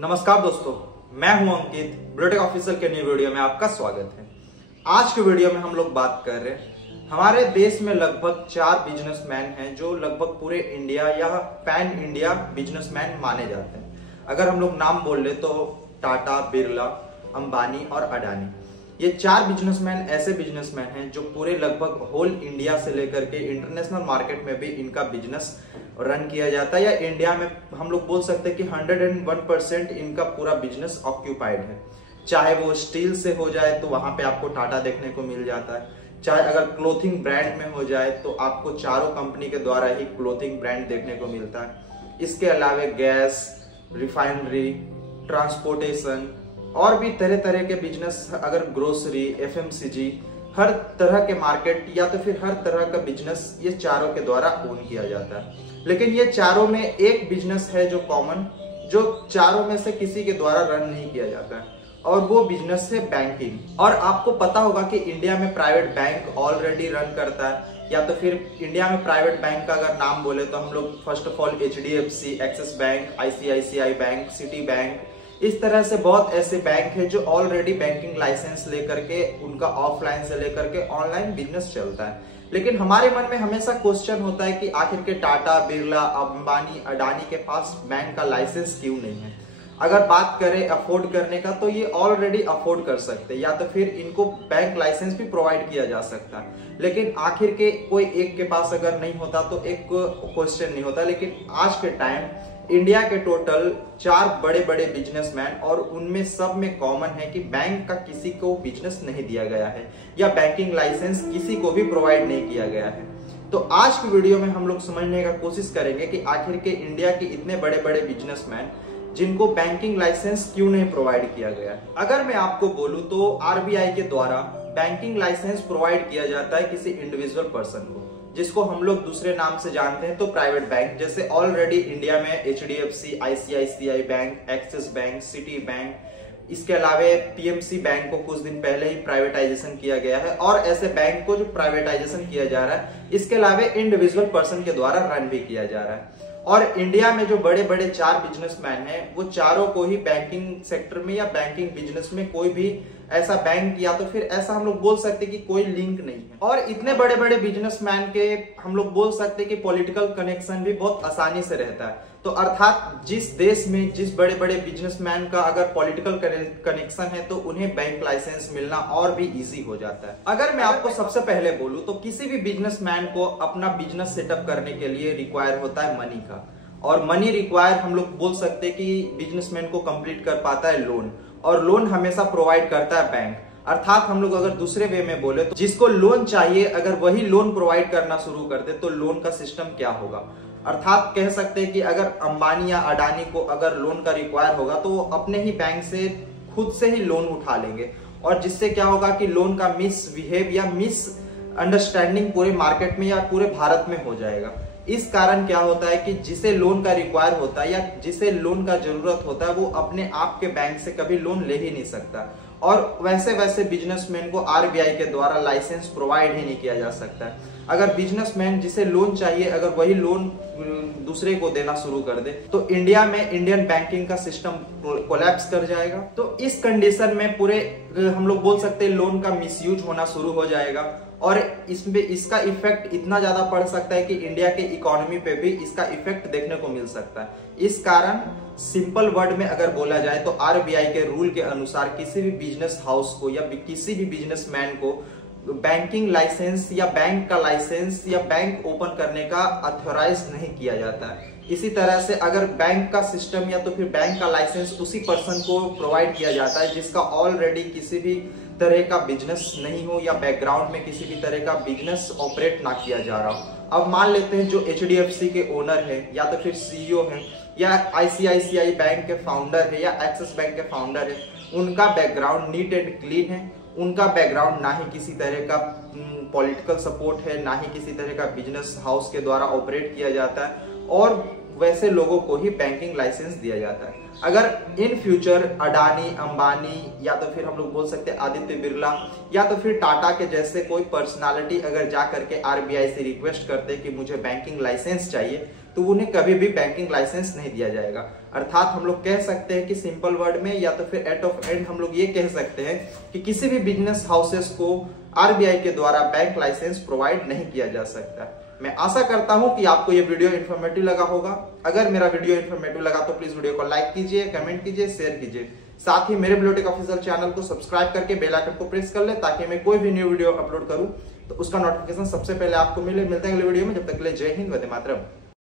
नमस्कार दोस्तों, मैं हूं अंकित। ब्लूटेक ऑफिशियल के न्यू वीडियो में आपका स्वागत है। आज के वीडियो में हम लोग बात कर रहे हैं, हमारे देश में लगभग 4 बिजनेसमैन हैं जो लगभग पूरे इंडिया या पैन इंडिया बिजनेसमैन माने जाते हैं। अगर हम लोग नाम बोल ले तो टाटा, बिरला, अंबानी और अडानी। ये 4 बिजनेसमैन ऐसे बिजनेसमैन हैं जो पूरे लगभग होल इंडिया से लेकर के इंटरनेशनल मार्केट में भी इनका बिजनेस रन किया जाता है, या इंडिया में हम लोग बोल सकते हैं कि 101% इनका पूरा बिजनेस ऑक्यूपाइड है। चाहे वो स्टील से हो जाए तो वहां पे आपको टाटा देखने को मिल जाता है, चाहे अगर क्लोथिंग ब्रांड में हो जाए तो आपको चारों कंपनी के द्वारा ही क्लोथिंग ब्रांड देखने को मिलता है। इसके अलावा गैस, रिफाइनरी, ट्रांसपोर्टेशन और भी तरह तरह के बिजनेस, अगर ग्रोसरी, एफएमसीजी, हर तरह के मार्केट या तो फिर हर तरह का बिजनेस ये चारों के द्वारा ओन किया जाता है। लेकिन ये चारों में एक बिजनेस है जो कॉमन, जो चारों में से किसी के द्वारा रन नहीं किया जाता है, और वो बिजनेस है बैंकिंग। और आपको पता होगा कि इंडिया में प्राइवेट बैंक ऑलरेडी रन करता है, या तो फिर इंडिया में प्राइवेट बैंक का अगर नाम बोले तो हम लोग first of all HDFC, axis bank, ICICI bank, city bank, इस तरह से बहुत ऐसे बैंक है जो ऑलरेडी बैंकिंग लाइसेंस लेकर के उनका ऑफलाइन से लेकर के ऑनलाइन बिजनेस चलता है। लेकिन हमारे मन में हमेशा क्वेश्चन होता है कि आखिर के टाटा, बिरला, अंबानी, अडानी के पास बैंक का लाइसेंस क्यों नहीं है। अगर बात करें अफोर्ड करने का तो ये ऑलरेडी अफोर्ड कर सकते हैं, या तो फिर इनको बैंक लाइसेंस भी प्रोवाइड किया जा सकता है। लेकिन आखिर के कोई एक के पास अगर नहीं होता तो एक क्वेश्चन नहीं होता। लेकिन आज के टाइम इंडिया के टोटल 4 बड़े बड़े बिजनेसमैन, और उनमें सब में कॉमन है कि बैंक का किसी को बिजनेस नहीं दिया गया है या बैंकिंग लाइसेंस किसी को भी प्रोवाइड नहीं किया गया है। तो आज की वीडियो में हम लोग समझने का कोशिश करेंगे कि आखिर के इंडिया के इतने बड़े बड़े बिजनेसमैन जिनको बैंकिंग लाइसेंस क्यों नहीं प्रोवाइड किया गया है। अगर मैं आपको बोलूं तो आरबीआई के द्वारा बैंकिंग लाइसेंस प्रोवाइड किया जाता है किसी इंडिविजुअल पर्सन को, जिसको हम लोग दूसरे नाम से जानते हैं तो प्राइवेट बैंक। जैसे ऑलरेडी इंडिया में HDFC, ICICI bank, axis bank, city bank, इसके अलावा पीएमसी बैंक को कुछ दिन पहले ही प्राइवेटाइजेशन किया गया है, और ऐसे बैंक को जो प्राइवेटाइजेशन किया जा रहा है इसके अलावा इंडिविजुअल पर्सन के द्वारा रन भी किया जा रहा है। और इंडिया में जो बड़े बड़े 4 बिजनेसमैन हैं वो चारों को ही बैंकिंग सेक्टर में या बैंकिंग बिजनेस में कोई भी ऐसा बैंक या तो फिर ऐसा हम लोग बोल सकते हैं कि कोई लिंक नहीं है। और इतने बड़े बड़े बिजनेसमैन के हम लोग बोल सकते हैं कि पॉलिटिकल कनेक्शन भी बहुत आसानी से रहता है। तो अर्थात जिस देश में जिस बड़े बड़े बिजनेसमैन का अगर पॉलिटिकल कनेक्शन है तो उन्हें बैंक लाइसेंस मिलना और भी इजी हो जाता है। अगर मैं आपको सबसे पहले बोलूं तो किसी भी बिजनेसमैन को अपना बिजनेस सेटअप करने के लिए रिक्वायर होता है मनी का, और मनी रिक्वायर हम लोग बोल सकते हैं कि बिजनेसमैन को कंप्लीट कर पाता है लोन, और लोन हमेशा प्रोवाइड करता है बैंक। अर्थात हम लोग अगर दूसरे वे में बोले तो जिसको लोन चाहिए अगर वही लोन प्रोवाइड करना शुरू कर दे तो लोन का सिस्टम क्या होगा। अर्थात कह सकते हैं कि अगर अंबानी या अडानी को अगर लोन का रिक्वायर होगा तो वो अपने ही बैंक से खुद से ही लोन उठा लेंगे, और जिससे क्या होगा कि लोन का मिसबिहेव या मिस अंडरस्टैंडिंग पूरे मार्केट में या पूरे भारत में हो जाएगा। इस कारण क्या होता है कि जिसे लोन का रिक्वायर होता है या जिसे लोन का जरूरत होता है वो अपने आप के बैंक से कभी लोन ले ही नहीं सकता, और वैसे बिजनेसमैन को आरबीआई के द्वारा लाइसेंस प्रोवाइड ही नहीं किया जा सकता है। अगर बिजनेसमैन जिसे लोन चाहिए अगर वही लोन दूसरे को देना शुरू कर दे तो इंडिया में इंडियन बैंकिंग का सिस्टम कोलैप्स कर जाएगा। तो इस कंडीशन में पूरे हम लोग बोल सकते हैं लोन का मिसयूज होना शुरू हो जाएगा, और इसमें इसका इफेक्ट इतना ज्यादा पड़ सकता है कि इंडिया के इकोनॉमी पे भी इसका इफेक्ट देखने को मिल सकता है। इस कारण सिंपल वर्ड में अगर बोला जाए तो आरबीआई के रूल के अनुसार किसी भी बिजनेस हाउस को या किसी भी बिजनेसमैन को बैंकिंग लाइसेंस या बैंक का लाइसेंस या बैंक ओपन करने का अथॉराइज नहीं किया जाता है। इसी तरह से अगर बैंक का सिस्टम या तो फिर बैंक का लाइसेंस उसी पर्सन को प्रोवाइड किया जाता है जिसका ऑलरेडी किसी भी तरह का बिजनेस नहीं हो या बैकग्राउंड में किसी भी तरह का बिजनेस ऑपरेट ना किया जा रहा हो। अब मान लेते हैं जो एचडीएफसी के ओनर है या तो फिर सीईओ है या आईसीआईसीआई बैंक के फाउंडर है या एक्सिस बैंक के फाउंडर है, उनका बैकग्राउंड नीट एंड क्लीन है, उनका बैकग्राउंड ना ही किसी तरह का पॉलिटिकल सपोर्ट है, ना ही किसी तरह का बिजनेस हाउस के द्वारा ऑपरेट किया जाता है, और वैसे लोगों को ही बैंकिंग लाइसेंस दिया जाता है। अगर इन फ्यूचर अडानी, अंबानी या तो फिर हम लोग बोल सकते हैं आदित्य बिरला या तो फिर टाटा के जैसे कोई पर्सनालिटी अगर जा करके आरबीआई से रिक्वेस्ट करते कि मुझे बैंकिंग लाइसेंस चाहिए, तो उन्हें कभी भी बैंकिंग लाइसेंस नहीं दिया जाएगा। अर्थात हम लोग कह सकते हैं कि सिंपल वर्ड में या तो फिर एट ऑफ एंड हम लोग ये कह सकते हैं कि किसी भी बिजनेस हाउसेस को आरबीआई के द्वारा बैंक लाइसेंस प्रोवाइड नहीं किया जा सकता। मैं आशा करता हूं कि आपको ये वीडियो इन्फॉर्मेटिव लगा होगा। अगर मेरा वीडियो इन्फॉर्मेटिव लगा तो प्लीज वीडियो को लाइक कीजिए, कमेंट कीजिए, शेयर कीजिए। साथ ही मेरे ब्लूटेक ऑफिशियल चैनल को सब्सक्राइब करके बेल आइकन को प्रेस कर ले ताकि मैं कोई भी न्यू वीडियो अपलोड करूं तो उसका नोटिफिकेशन सबसे पहले आपको मिले। मिलते हैं अगले वीडियो में, जब तक के लिए जय हिंद, वंदे मातरम।